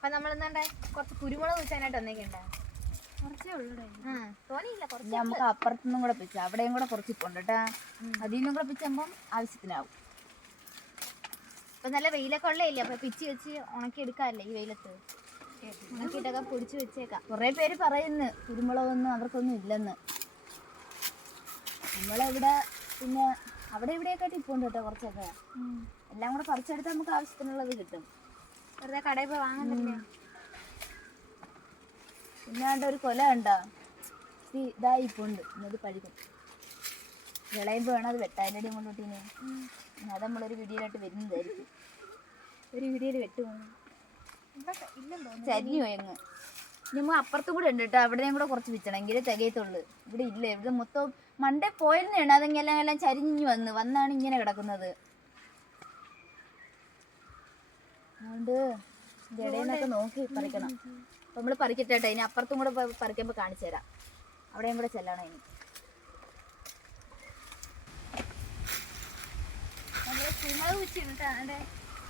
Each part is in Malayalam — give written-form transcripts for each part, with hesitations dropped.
അപ്പൊ നമ്മൾ എന്താ കുറച്ച് കുരുമുളക് വെച്ചാനായിട്ട് വന്നേക്കണ്ടേ? കുറച്ചേ ഉള്ളൂ. തോന്നിയില്ല കുറച്ച്. നമുക്ക് അപ്പുറത്തുനിന്നും കൂടെ പിച്ച, അവിടെയും കൂടെ കുറച്ച് ഇപ്പൊ ഉണ്ട് കേട്ടാ. അതിൽ നിന്നും കൂടെ പിച്ചുമ്പം ആവശ്യത്തിനാവും. ഇപ്പൊ നല്ല വെയിലൊക്കെ ഉള്ളയില്ലേ, അപ്പൊ പിച്ചി വെച്ച് ഉണക്കി എടുക്കാല്ലേ ഈ വെയിലത്ത്. ഉണക്കിയിട്ടൊക്കെ പൊടിച്ച് വെച്ചേക്കാം. കുറെ പേര് പറയുന്നു കുരുമുളകൊന്നും അവർക്കൊന്നും ഇല്ലെന്ന്. നമ്മളിവിടെ പിന്നെ അവിടെ ഇവിടെയൊക്കെ ഇപ്പുണ്ട് കേട്ടോ കുറച്ചൊക്കെ. എല്ലാം കൂടെ പറിച്ചെടുത്ത് നമുക്ക് ആവശ്യത്തിനുള്ളത് കിട്ടും. വെറുതെ കടയിൽ പോയി വാങ്ങുന്നില്ലേ. പിന്നെ ഒരു കൊല ഉണ്ടോ ഇതായി ഇപ്പുണ്ട്, ഇന്നത് പഴുക്കും. വിളയുമ്പോൾ വേണം അത് വെട്ടാനടി കൊണ്ടോട്ടീനെ. അത് നമ്മളൊരു വീഡിയോയിലായിട്ട് വരുന്നതായിരിക്കും. ഒരു വീഡിയോയിൽ വെട്ടുപോകുന്നു ചരിഞ്ഞു എങ്ങ്. നമ്മൾ അപ്പുറത്തും കൂടെ ഉണ്ട് കേട്ടോ, അവിടെയും കൂടെ കുറച്ച് വെച്ചണം എങ്കിലേ തികയത്തുള്ളൂ. ഇവിടെ ഇല്ല, ഇവിടെ മൊത്തം മണ്ടേ പോയിരുന്നാണ്. അതെങ്കിലും എല്ലാം ചരിഞ്ഞു വന്നാണ് ഇങ്ങനെ കിടക്കുന്നത്. അതുകൊണ്ട് ഇടയിലൊക്കെ നോക്കി പറിക്കണം. അപ്പം നമ്മൾ പറിക്കട്ടെ കേട്ടോ. ഇനി അപ്പുറത്തും കൂടെ പറിക്കുമ്പോൾ കാണിച്ചു തരാം. അവിടെയും കൂടെ ചെല്ലണം. ഇനി നമ്മള് കുരുമുളക് വെച്ചിട്ട്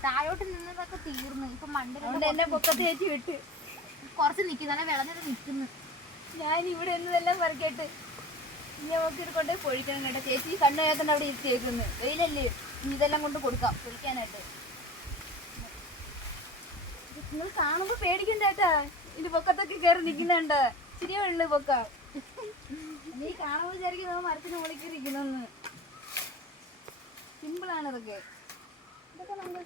താഴോട്ട് നിന്നതൊക്കെ തീർന്നു. ഇപ്പൊ മണ്ണിൽ എന്നെ പൊക്കത്ത് കയറ്റി വിട്ട് കുറച്ച് നിൽക്കുന്ന വിളഞ്ഞിട്ട് നിൽക്കുന്നു. ഞാൻ ഇവിടെ എന്നതെല്ലാം പറിക്കട്ട് ഇനി നമുക്ക് ഇത് കൊണ്ട് പൊഴിക്കണം കേട്ടോ. ചേച്ചി കണ്ണു കേൾക്കുന്ന അവിടെ ഇരുത്തിയേക്കുന്നു. വെയിലല്ലേ, ഇനി ഇതെല്ലാം കൊണ്ട് കൊടുക്കാം പൊഴിക്കാനായിട്ട്. നിങ്ങൾ കാണുമ്പോ പേടിക്കണ്ട കേട്ടാ. ഇത് പൊക്കത്തൊക്കെ കയറി നിൽക്കുന്നുണ്ട്. ഇച്ചിരിയേ ഉള്ളു പൊക്ക. നീ കാണുമ്പോ വിചാരിക്കും നമ്മൾ മരത്തിന് മുകളിൽ ഇരിക്കുന്നെന്ന്. സിമ്പിളാണ് ഇതൊക്കെ. ഇതൊക്കെ നമ്മൾ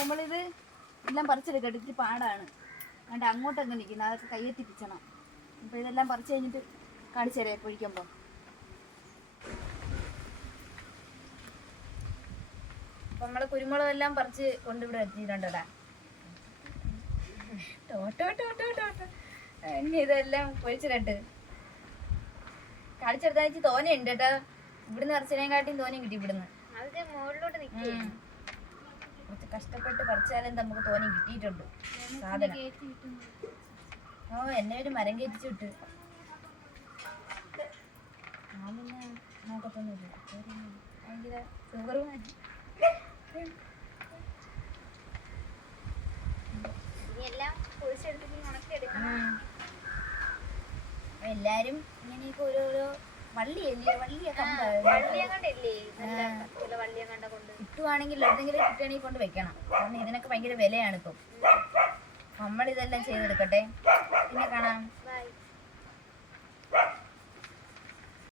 നമ്മളിത് എല്ലാം പറിച്ചെടുക്കട്ടെ. ഇത്തിരി പാടാണ്. അതുകൊണ്ട് അങ്ങോട്ടൊക്കെ നിൽക്കുന്നത്, അതൊക്കെ കയ്യെത്തിപ്പിച്ചണം. അപ്പോൾ ഇതെല്ലാം പറിച്ച് കഴിഞ്ഞിട്ട് കാണിച്ചു തരാം പൊഴിക്കുമ്പോൾ. അപ്പം നമ്മൾ കുരുമുളകെല്ലാം പറിച്ച് കൊണ്ടിവിടെ എത്തിയിട്ടുണ്ടടാ. ഇനി ഇതെല്ലാം പൊഴിച്ചിട്ട് കാണിച്ചെടുത്താൽ വെച്ച് തോനെയുണ്ട് കേട്ടോ. ഇവിടുന്ന് പറിച്ചതിനെക്കാട്ടിയും തോനെയും കിട്ടി ഇവിടുന്ന്. അതിന്റെ മുകളിലോട്ട് നിൽക്കുക. കുറച്ച് കഷ്ടപ്പെട്ട് പറിച്ചാലും നമുക്ക് തോനെയും കിട്ടിയിട്ടുണ്ട് സാധനം. എന്നെ ഒരു മരം കയറ്റിച്ചു വിട്ട്. ഞാൻ പിന്നെ നോക്കത്തൊന്നുമില്ല. ഭയങ്കര ഷുഗർ മാറ്റി. എല്ലാരും ഇങ്ങനെയൊക്കെ ഓരോരോ കിട്ടുവാണെങ്കിൽ എന്തെങ്കിലും കിട്ടുകയാണെങ്കിൽ കൊണ്ട് വെക്കണം. കാരണം ഇതിനൊക്കെ ഭയങ്കര വിലയാണ് ഇപ്പം. നമ്മളിതെല്ലാം ചെയ്തെടുക്കട്ടെ. പിന്നെ കാണാം.